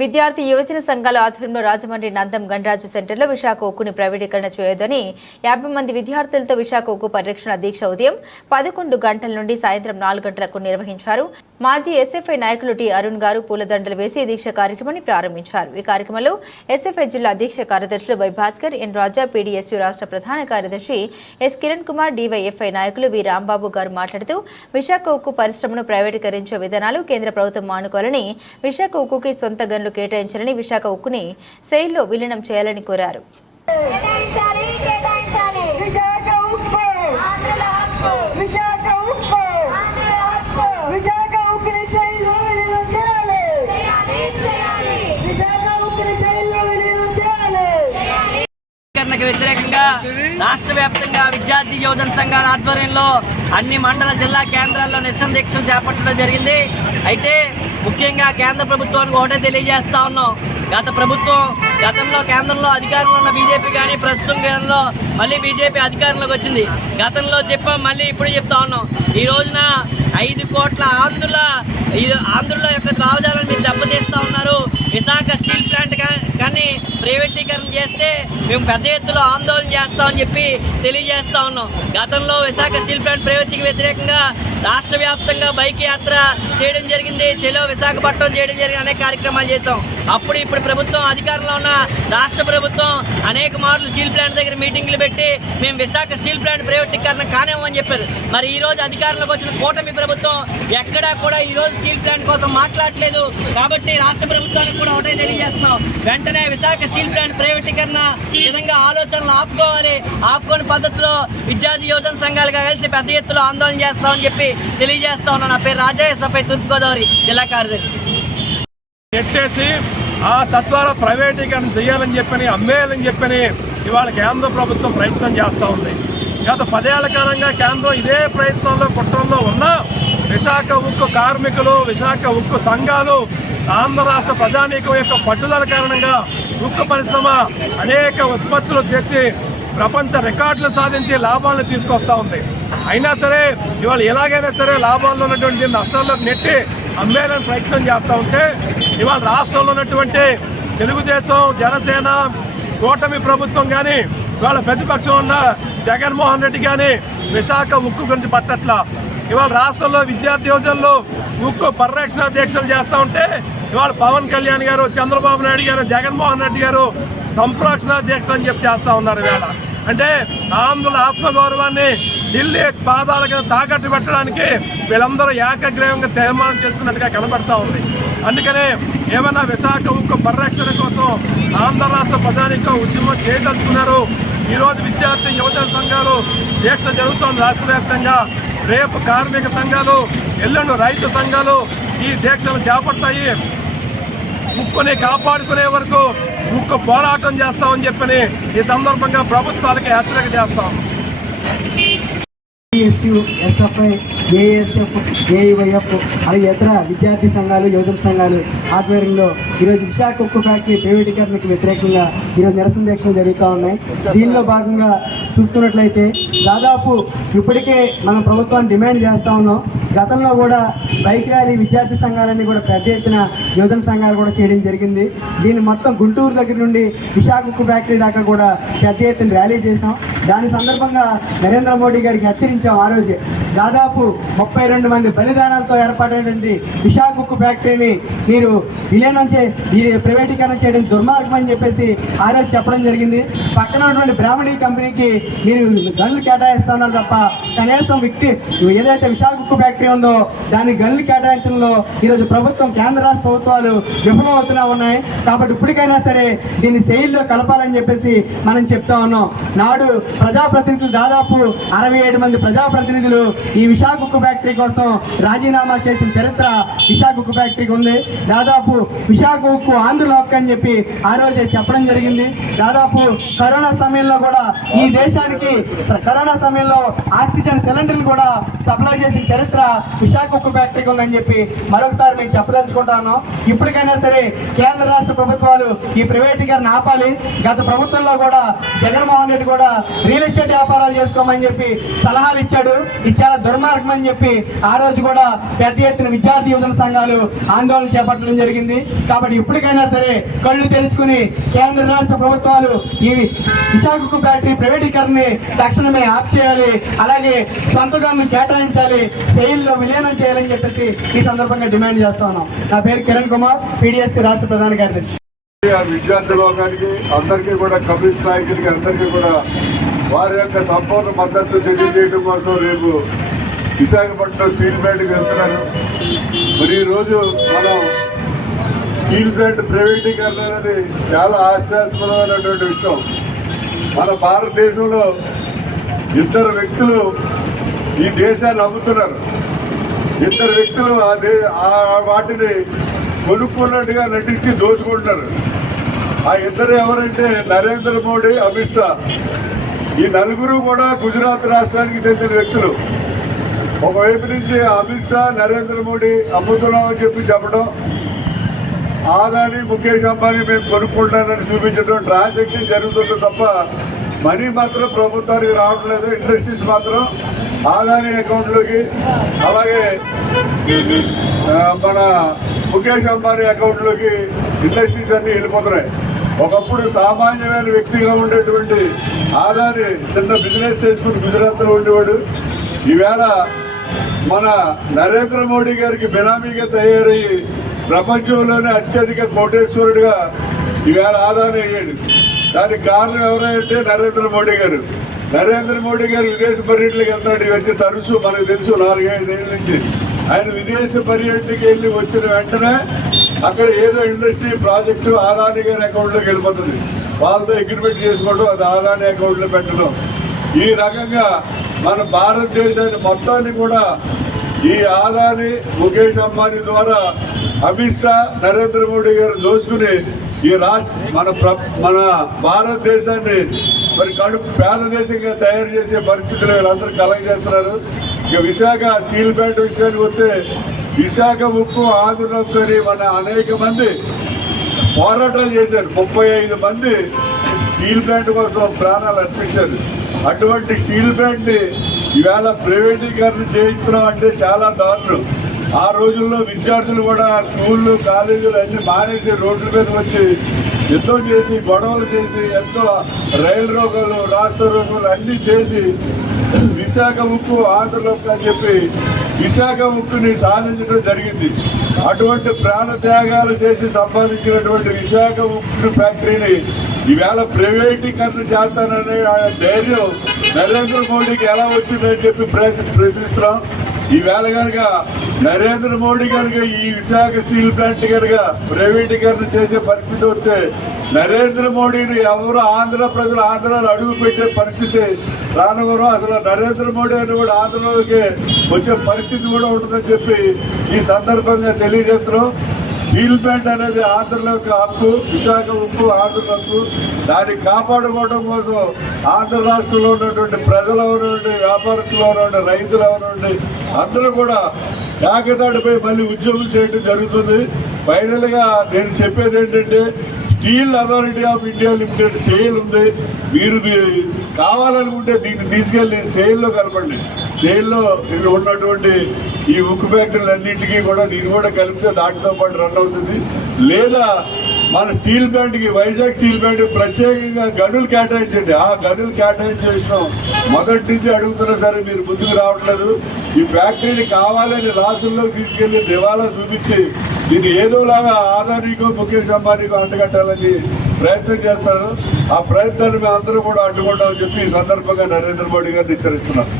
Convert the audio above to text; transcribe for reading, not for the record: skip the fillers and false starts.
విద్యార్థి యువజన సంఘాల ఆధ్వర్యంలో రాజమండ్రి నందం గణరాజు సెంటర్లో విశాఖ ఉక్కుని ప్రైవేటీకరణ చేయొద్దని 50 మంది విద్యార్థులతో విశాఖ ఉక్కు పరిరక్షణ దీక్ష ఉదయం 11 గంటల నుండి సాయంత్రం 4 గంటలకు నిర్వహించారు. మాజీ ఎస్ఎఫ్ఐ నాయకులు టి అరుణ్ గారు పూలదండలు వేసి దీక్ష కార్యక్రమాన్ని ప్రారంభించారు. ఈ కార్యక్రమంలో ఎస్ఎఫ్ఐ జిల్లా అధ్యక్ష కార్యదర్శులు Y Bhaskar, N Raja, PDSU రాష్ట్ర ప్రధాన కార్యదర్శి ఎస్ కిరణ్ కుమార్, డివైఎఫ్ఐ నాయకులు వి రాంబాబు గారు మాట్లాడుతూ విశాఖ ఉక్కు పరిశ్రమను ప్రైవేటీకరించే విధానాలు కేంద్ర ప్రభుత్వం మానుకోవాలని, విశాఖ ఉక్కుకి సొంత గనులు కేటాయించాలని, విశాఖ ఉక్కుని సెయిల్లో విలీనం చేయాలని కోరారు. వ్యతిరేకంగా రాష్ట్ర వ్యాప్తంగా విద్యార్థి యువజన సంఘాల ఆధ్వర్యంలో అన్ని మండల జిల్లా కేంద్రాల్లో నిరసన దీక్షలు చేపట్టడం జరిగింది. అయితే ముఖ్యంగా కేంద్ర ప్రభుత్వానికి ఒకటే తెలియజేస్తా ఉన్నాం. గతంలో కేంద్రంలో అధికారంలో ఉన్న బీజేపీ కానీ ప్రస్తుతం కేంద్రంలో మళ్ళీ బీజేపీ అధికారంలోకి వచ్చింది. గతంలో చెప్పాం, మళ్ళీ ఇప్పుడు చెప్తా ఉన్నాం. ఈ రోజున 5 కోట్ల ఆంధ్రుల యొక్క భావజాలను మీరు దెబ్బతీస్తూ ఉన్నారు. విశాఖ స్టీల్ ప్లాంట్ కానీ ప్రైవేటీకరణ చేస్తే మేము పెద్ద ఎత్తులో ఆందోళన చేస్తామని చెప్పి తెలియజేస్తా ఉన్నాం. గతంలో విశాఖ స్టీల్ ప్లాంట్ ప్రైవేటీకి వ్యతిరేకంగా రాష్ట్ర వ్యాప్తంగా బైక్ యాత్ర చేయడం జరిగింది. చెలో విశాఖపట్నం చేయడం జరిగిన అనేక కార్యక్రమాలు చేశాం. ఇప్పుడు ప్రభుత్వం అధికారంలో ఉన్న రాష్ట్ర ప్రభుత్వం అనేక మార్లు స్టీల్ ప్లాంట్ దగ్గర మీటింగ్లు పెట్టి మేము విశాఖ స్టీల్ ప్లాంట్ ప్రైవేటీకరణ కానివ్వమని చెప్పారు. మరి ఈ రోజు అధికారంలోకి వచ్చిన కూటమి ప్రభుత్వం ఎక్కడా కూడా ఈ రోజు స్టీల్ ప్లాంట్ కోసం మాట్లాడలేదు. కాబట్టి రాష్ట్ర ప్రభుత్వానికి కూడా ఒకటే తెలియజేస్తున్నాం, వెంటనే విశాఖ స్టీల్ ప్లాంట్ ప్రైవేటీకరణ ఈ విధంగా ఆలోచనలు ఆపుకోని పద్ధతిలో విద్యార్థి యువజన సంఘాలుగా కలిసి పెద్ద ఎత్తులో ఆందోళన చేస్తామని చెప్పి తెలియజేస్తా ఉన్నాను. నా పేరు రాజా, ఎస్ఎఫ్ఐ తూర్పుగోదావరి జిల్లా కార్యదర్శి. ఎట్టేసి ఆ తత్వాల ప్రైవేటీకరణ చేయాలని చెప్పని, అమ్మేయాలని చెప్పని ఇవాళ కేంద్ర ప్రభుత్వం ప్రయత్నం చేస్తూ ఉంది. గత 10 ఏళ్ల కాలంగా కేంద్రం ఇదే ప్రయత్నంలో కుట్రల్లో ఉన్న విశాఖ ఉక్కు కార్మికులు, విశాఖ ఉక్కు సంఘాలు, ఆంధ్ర రాష్ట్ర ప్రజానీకం యొక్క పట్టుదల కారణంగా ఉక్కు పరిశ్రమ అనేక ఉత్పత్తులు చేర్చి ప్రపంచ రికార్డులు సాధించి లాభాలను తీసుకొస్తా ఉంది. అయినా సరే ఇవాళ ఎలాగైనా సరే లాభాల్లో ఉన్నటువంటి నష్టాల్లోకి నెట్టి అమ్మేయాలని ప్రయత్నం చేస్తూ ఉంటే ఇవాళ రాష్ట్రంలో ఉన్నటువంటి తెలుగుదేశం, జనసేన, కూటమి ప్రభుత్వం కానీ ఇవాళ ప్రతిపక్షం ఉన్న జగన్మోహన్ రెడ్డి కానీ విశాఖ ఉక్కు గురించి పట్టట్లా. ఇవాళ రాష్ట్రంలో విద్యార్థి యువజనులు ఉక్కు పరిరక్షణ దీక్షలు చేస్తూ ఉంటే ఇవాళ పవన్ కళ్యాణ్ గారు, చంద్రబాబు నాయుడు గారు, జగన్మోహన్ రెడ్డి గారు సంరక్షణ దీక్ష అని చెప్పి చేస్తూ ఉన్నారు. ఇవాళ అంటే ఆంధ్రుల ఆత్మగౌరవాన్ని ఢిల్లీ పాదాల కింద తాకట్టు పెట్టడానికి వీళ్ళందరూ ఏకగ్రీవంగా తీర్మానం చేసుకున్నట్టుగా కనబడతా ఉంది. అందుకనే ఏమైనా విశాఖ ఉక్కు పరిరక్షణ కోసం ఆంధ్ర రాష్ట్ర ప్రజానీకం ఉద్యమం చేయదలుచుకున్నారు. ఈరోజు విద్యార్థి యువజన సంఘాలు దీక్ష జరుగుతోంది రాష్ట్ర వ్యాప్తంగా. రేపు కార్మిక సంఘాలు, ఎల్లుండి రైతు సంఘాలు ఈ దీక్షలు చేపడతాయి. ఉక్కుని కాపాడుకునే వరకు ఉక్కు పోరాటం చేస్తామని చెప్పని ఈ సందర్భంగా ప్రభుత్వాలకి హెచ్చరిక చేస్తాం. ఎస్ఎఫ్ఐ, ఏఎస్ఎఫ్, ఏఐవైఎఫ్ అలాగే ఇతర విద్యార్థి సంఘాలు, యువజన సంఘాలు ఆధ్వర్యంలో ఈరోజు విశాఖ ఉక్కు ఫ్యాక్టరీ ప్రైవేటీకరణకు వ్యతిరేకంగా ఈరోజు నిరసన దీక్షలు జరుగుతూ ఉన్నాయి. దీనిలో భాగంగా చూసుకున్నట్లయితే దాదాపు ఇప్పటికే మనం ప్రభుత్వాన్ని డిమాండ్ చేస్తూ ఉన్నాం. గతంలో కూడా బైక్ ర్యాలీ విద్యార్థి సంఘాలన్నీ కూడా పెద్ద ఎత్తున యువజన సంఘాలు కూడా చేయడం జరిగింది. దీన్ని మొత్తం గుంటూరు దగ్గర నుండి విశాఖ ఉక్కు ఫ్యాక్టరీ దాకా కూడా పెద్ద ఎత్తున ర్యాలీ చేశాం. దాని సందర్భంగా నరేంద్ర మోడీ గారికి హెచ్చరించాం. ఆ రోజే దాదాపు 32 మంది బలిదానాలతో ఏర్పాటైనటువంటి విశాఖ ఉక్కు ఫ్యాక్టరీని మీరు ప్రైవేటీకరణ చేయడం దుర్మార్గం అని చెప్పేసి ఆ రోజు చెప్పడం జరిగింది. పక్కన ఉన్నటువంటి బ్రాహ్మణి కంపెనీకి మీరు గన్లు కేటాయిస్తున్నారు తప్ప కనీసం ఏదైతే విశాఖ ఉక్కు ఫ్యాక్టరీ ఉందో దాని గన్లు కేటాయించడంలో ఈరోజు ప్రభుత్వం, కేంద్ర రాష్ట్ర ప్రభుత్వాలు విఫలమవుతూనే ఉన్నాయి. కాబట్టి ఇప్పటికైనా సరే దీన్ని సెయిల్లో కలపాలని చెప్పేసి మనం చెప్తా ఉన్నాం. నాడు ప్రజాప్రతినిధులు దాదాపు 67 మంది ప్రజాప్రతినిధులు ఈ విశాఖ ఉక్కు ఫ్యాక్టరీ కోసం రాజీనామా చేసిన చరిత్ర విశాఖ ఉక్కు ఫ్యాక్టరీకి ఉంది. దాదాపు విశాఖ ఉక్కు ఆంధ్రుల హక్కు అని చెప్పి ఆ రోజే చెప్పడం జరిగింది. దాదాపు కరోనా సమయంలో కూడా ఈ దేశానికి ఆక్సిజన్ సిలిండర్లు కూడా సప్లై చేసిన చరిత్ర విశాఖ ఉక్కు ఫ్యాక్టరీకి ఉందని చెప్పి మరొకసారి మేము చెప్పదలుచుకుంటా ఉన్నాం. ఇప్పటికైనా సరే కేంద్ర రాష్ట్ర ప్రభుత్వాలు ఈ ప్రైవేటీకరణ ఆపాలి. గత ప్రభుత్వంలో కూడా జగన్మోహన్ రెడ్డి కూడా రియల్ ఎస్టేట్ వ్యాపారాలు చేసుకోమని చెప్పి సలహాలు ఇచ్చాడు. ఇది చాలా దుర్మార్గం అని చెప్పి ఆ రోజు కూడా పెద్ద ఎత్తున విద్యార్థి యువజన సంఘాలు ఆందోళన చేపట్టడం జరిగింది. కాబట్టి ఇప్పటికైనా సరే కళ్ళు తెరుచుకుని కేంద్ర రాష్ట్ర ప్రభుత్వాలు ఈ విశాఖ ఉక్కు ఫ్యాక్టరీ ప్రైవేటీకరణని తక్షణమే ఆప్ చేయాలి. అలాగే సొంత గనులను కేటాయించాలి, సెయిల్లో విలీనం చేయాలని చెప్పేసి ఈ సందర్భంగా డిమాండ్ చేస్తా ఉన్నాం. నా పేరు కిరణ్ కుమార్, PDSC రాష్ట్ర ప్రధాన కార్యదర్శి. విద్యార్థి లోకానికి అందరికీ కూడా కమ్యూనిస్ట్ నాయకులకి అందరికీ కూడా వారి యొక్క సంపూర్ణ మద్దతు తెలియజేయడం కోసం రేపు విశాఖపట్నం స్టీల్ ప్లాంట్కి వెళ్తున్నారు. మరి ఈరోజు మనం స్టీల్ ప్లాంట్ ప్రైవేటీకరణ అనేది చాలా హాస్యాస్పదమైనటువంటి విషయం. మన భారతదేశంలో ఇద్దరు వ్యక్తులు ఈ దేశాన్ని అమ్ముతున్నారు. ఇద్దరు వ్యక్తులు వాటిని కొనుక్కున్నట్టుగా నటించి దోచుకుంటున్నారు. ఆ ఇద్దరు ఎవరంటే నరేంద్ర మోడీ, అమిత్ షా. ఈ నలుగురు కూడా గుజరాత్ రాష్ట్రానికి చెందిన వ్యక్తులు. ఒకవైపు నుంచి అమిత్ షా, నరేంద్ర మోడీ అమ్ముతున్నామని చెప్పడం, ఆదాని, ముఖేష్ అంబానీ మేము కొనుక్కుంటానని చూపించడం, ట్రాన్సాక్షన్ జరుగుతుంది తప్ప మనీ మాత్రం ప్రభుత్వానికి రావడం లేదు. ఇండస్ట్రీస్ మాత్రం ఆదాని అకౌంట్లోకి, అలాగే మన ముఖేష్ అంబానీ అకౌంట్లోకి ఇండస్ట్రీస్ అన్నీ వెళ్ళిపోతున్నాయి. ఒకప్పుడు సామాన్యమైన వ్యక్తిగా ఉండేటువంటి ఆదాని చిన్న బిజినెస్ చేసుకుని గుజరాత్లో ఉండేవాడు. ఈవేళ మన నరేంద్ర మోడీ గారికి బినామీగా తయారయ్యి ప్రపంచంలోనే అత్యధిక కోటేశ్వరుడిగా ఈవేళ ఆదాని అయ్యాడు. దానికి కారణం ఎవరంటే నరేంద్ర మోడీ గారు. నరేంద్ర మోడీ గారు విదేశ పర్యటనకి వెళ్తున్నాడు. ఇవన్నీ తరచు మనకు తెలుసు. 4-5 ఏళ్ళ నుంచి ఆయన విదేశ పర్యటనకి వెళ్ళి వచ్చిన వెంటనే అక్కడ ఏదో ఇండస్ట్రీ ప్రాజెక్టు ఆదాని గారి అకౌంట్లోకి వెళ్ళిపోతుంది. వాళ్ళతో అగ్రిమెంట్ చేసుకోవడం, అది ఆదాని అకౌంట్లో పెట్టడం. ఈ రకంగా మన భారతదేశాన్ని మొత్తాన్ని కూడా ఈ ఆదాని, ముఖేష్ అంబానీ ద్వారా అమిత్ షా, నరేంద్ర మోడీ గారు దోచుకుని ఈ మన భారతదేశాన్ని మరి కడుపు పేద దేశంగా తయారు చేసే పరిస్థితులు వీళ్ళందరూ కలగజేస్తున్నారు. ఇక విశాఖ స్టీల్ ప్లాంట్ విషయానికి వస్తే, విశాఖ ఉక్కు, ఆంధ్ర ఉక్కు అని మన అనేక మంది పోరాటాలు చేశారు. 35 మంది స్టీల్ ప్లాంట్ కోసం ప్రాణాలు అర్పించారు. అటువంటి స్టీల్ ప్లాంట్ ని ఈవేళ ప్రైవేటీకరణ చేయించడం అంటే చాలా దారుణం. ఆ రోజుల్లో విద్యార్థులు కూడా స్కూళ్ళు, కాలేజీలు అన్ని మానేసి రోడ్ల మీద వచ్చి యుద్ధం చేసి, గొడవలు చేసి, ఎంతో రైలు రోగాలు, రాష్ట్ర రోగాలు అన్ని చేసి విశాఖ ఉక్కు, ఆంధ్ర ఉక్కు అని చెప్పి విశాఖ ఉక్కుని సాధించడం జరిగింది. అటువంటి ప్రాణ త్యాగాలు చేసి సంపాదించినటువంటి విశాఖ ఉక్కు ఫ్యాక్టరీని ఈవేళ ప్రైవేటీకరణ చేస్తాననే ధైర్యం నరేంద్ర మోడీకి ఎలా వచ్చిందని చెప్పి ప్రశ్నిస్తున్నాం. ఈవేళ కనుక నరేంద్ర మోడీ కనుక ఈ విశాఖ స్టీల్ ప్లాంట్ కనుక ప్రైవేటీకరణ చేసే పరిస్థితి వస్తే నరేంద్ర మోడీని ఎవరు ఆంధ్ర ప్రజలు ఆంధ్రాలో అడుగు పెట్టే పరిస్థితి రానవరం. అసలు నరేంద్ర మోడీ అని కూడా ఆంధ్రలోకి వచ్చే పరిస్థితి కూడా ఉంటుందని చెప్పి ఈ సందర్భంగా తెలియజేస్తున్నాం. స్టీల్ ప్లాంట్ అనేది ఆంధ్రలోకి హక్కు, విశాఖ ఉక్కు ఆంధ్ర హక్కు. దాన్ని కాపాడుకోవడం కోసం ఆంధ్ర రాష్ట్రంలో ఉన్నటువంటి ప్రజలు అవనండి, వ్యాపారస్తులు అవనండి, రైతులు అవనండి, అందరూ కూడా ఏకతాటిపై మళ్ళీ ఉద్యమం చేయడం జరుగుతుంది. ఫైనల్ గా నేను చెప్పేది ఏంటంటే, steel authority of India limited sale ఉంది. మీరు కావాలనుకుంటే దీన్ని తీసుకెళ్లి సేల్లో కలపండి. సేల్లో ఇక్కడ ఉన్నటువంటి ఈ ఉక్కు ఫ్యాక్టరీలు అన్నింటికీ కూడా దీన్ని కూడా కలిపితే దాటితో పాటు రన్ అవుతుంది. లేదా మన స్టీల్ ప్లాంట్కి, వైజాగ్ స్టీల్ ప్లాంట్ ప్రత్యేకంగా గనులు కేటాయించండి. ఆ గనులు కేటాయించేసిన మొదటి నుంచి అడుగుతున్నా సరే మీరు ముందుకు రావట్లేదు. ఈ ఫ్యాక్టరీని కావాలని రాష్ట్రంలోకి తీసుకెళ్లి దివాలా చూపించి దీన్ని ఏదోలాగా ఆదానికో, ముఖేష్ అంబానీకో అంటగట్టాలని ప్రయత్నం చేస్తారు. ఆ ప్రయత్నాన్ని మేము అందరూ కూడా అడ్డుకుంటామని చెప్పి ఈ సందర్భంగా నరేంద్ర మోడీ గారిని హెచ్చరిస్తున్నాం.